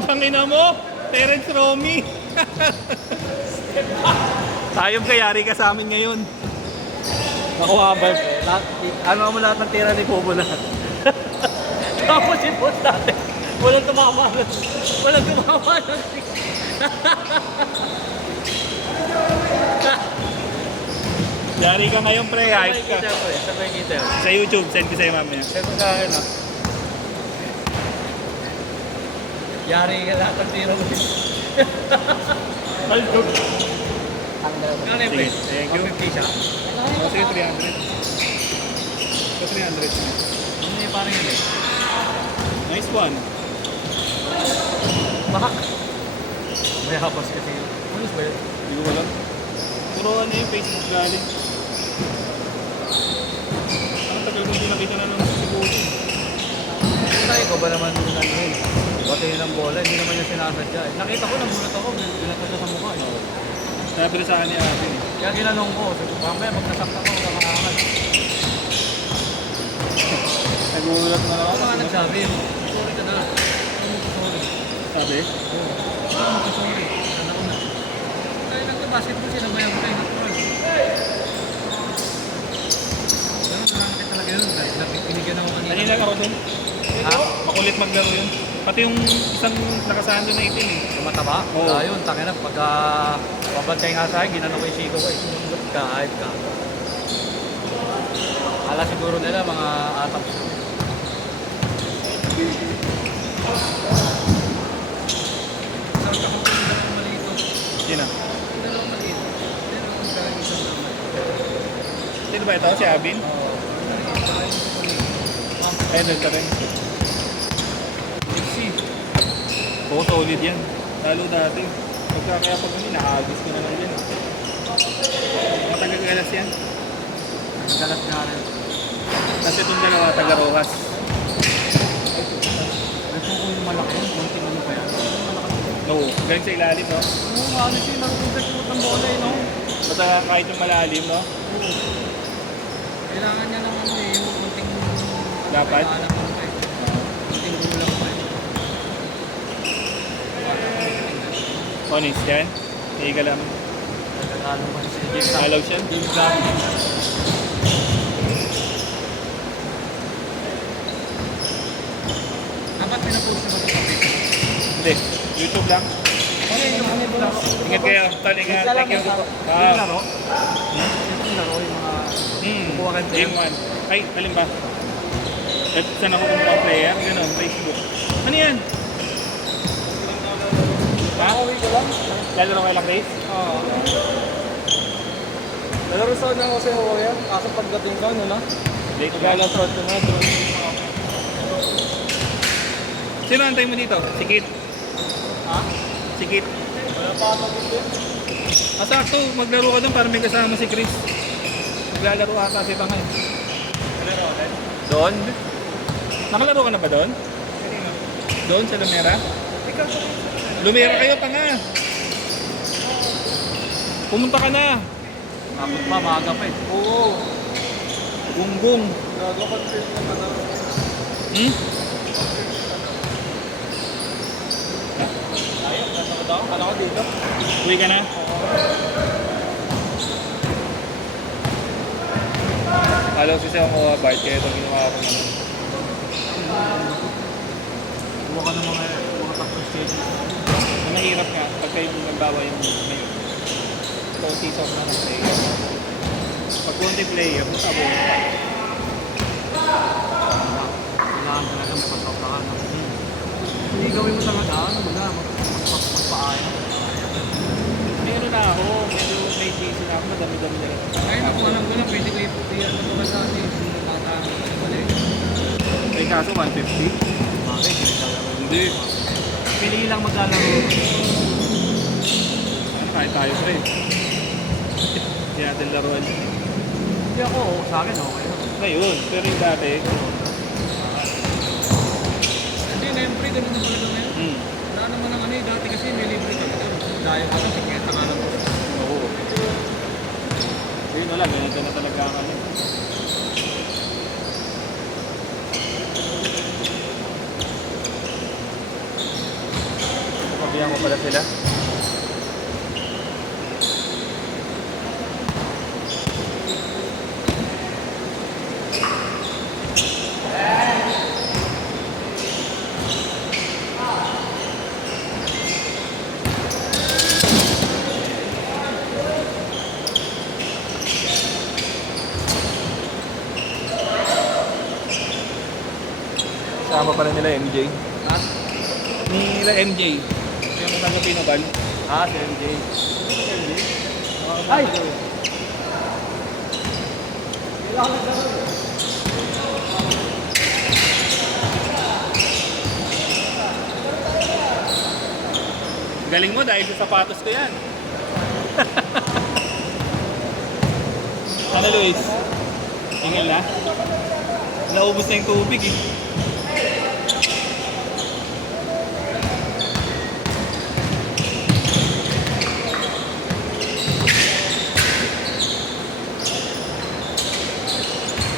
putang ina mo. Terence Romy. Tayong kayari ka sa amin ngayon. Nakuha ba? Ano mo lahat ng tira ni Bobo na? Tapos yung post natin. Walang tumama. Walang tumama. Yari ka ngayon, pre. Hype ka. Sabay kita. Sa YouTube, send ko sa'yo mamaya. Send ko sa akin, ha? Yari ka lahat ng tira mo. Ay, joke. Kano yung pre? Thank you. 150 siya? Sige, 300. So, 300. Ano yung parang yun eh? Nice one. Mahak. May hapas kasi yun. Ano ba yun? Hindi ko alam. Puro ano yung Facebook galing. Ang tagal ko hindi nakita na ng siguro. Tayo ko ba naman ano yun? Bati yun ang bola, hindi naman yung sinasadya eh. Nakita ko, namulat ako, binata siya sa mukha eh. Sabi rin sa akin ni ate. Kaya ginanong ko, mamaya pag nasakta ko, magkakaangat. Nagulat na Ako ako. nga nagsabi, sorry ka na. Sorry. Sabi? Oo. Sorry. Sana ko na. Kaya nagbabasketball sila bayan ko tayo. Ganun, nakakit talaga yun. Dahil pinigyan ako kanina. Kanina ako din. Ha? Makulit maglaro yun. Pati yung isang nakasahan doon na itim eh. Tumataba? Oo. Wala yun, tangin na. Pagka pabantay nga sa akin, ginano ko yung siko ko eh. Sumunod ka, hype ka. Ala siguro nila mga ataps. Saan ka kung dalawang maliit o? Sino? Dalawang maliit. Pero kung kaya isang naman. Sino ba ito? Si Abin? Oo. Ayun, doon ka rin. Let's see. Oo, solid yan. Lalo dati. Pagka kaya pag hindi, nakagis ko na lang yan. Matagal-galas yan. Galas nga rin. Kasi itong dalawa, taga-Rojas. Nagsuko yung malaki. Kunting ano pa yan. Oo, galing sa ilalim, no? Oo, ano siya. Marunong sa shoot ng bola eh, no? Basta kahit yung malalim, no? Kailangan niya ng ano eh. Yung kunting... Dapat? Kunting gulang pa eh. Honest yan. Hindi ka lang. Nagkakalo pa si James. Alaw siya. James Gavin. Dapat pinapost naman ito sa Facebook. Hindi. YouTube lang. Okay, yung ano yung laro. Ingat kayo. Tol, ingat. Thank you. Yung laro? Yung laro, yung mga... Kukuha kayo player? Game 1. Ay, alin ba? At saan ako kumuha ng player? Ganun, Facebook. Ano yan? Ha? Nakauwi ko lang. Lalaro kayo lang days? Oo. Lalaro sa na ako sa Warrior. Kaso pagdating ko, ano na? Late ka. Maglalaro ko na doon. Sino antay mo dito? Sikit. Ha? Sikit. Wala pa ako dito. Sakto, maglaro ka doon para may kasama si Chris. Maglalaro ata si Tangay. Lalaro ako din? Doon? Nakalaro ka na ba doon? Doon sa Lumera? Ikaw sa Lumera kayo pa nga. Pumunta ka na. Tapos pa, maaga pa eh. Oo. Gunggong. Gagawin trip naman ako. Hmm? Ayun, nasa daw. Kala ko dito. Uwi ka na? Kala ko kasi ako bite kaya itong ginawa ko naman. Kuha ka ng mga top stages. Ang mahirap nga pag kayo nagbawa yung may konti sa mga player. Pag konti player, masabo. Kailangan talaga may pagkakaan. Hindi gawin mo talaga, ano mo na, magpaayos. May ano na ako, may GC na ako, madami-dami na rin. Ayun ako alam ko lang, pwede ko ipupiyan mo naman sa atin. May kaso 150? Bakit? Hindi talaga. Hindi. Pili lang maglalaro. Ano, kahit tayo pre. Hindi natin laruan. Hindi ako, sa akin okay. Ngayon, pero yung dati, Hindi, na-free, ganun na talaga ngayon. Wala naman ang ano eh, dati kasi may libre talaga. Dahil ako, siketa nga lang. oo. Yun wala, ganito na talaga ang ano. pala sila. Sama pala nila MJ. Ha? Nila MJ. Yung taga Pinobal. Ah, si MJ. Ay! Galing mo dahil sa sapatos ko yan. Ano Luis? Tingin na? Naubos na yung tubig eh.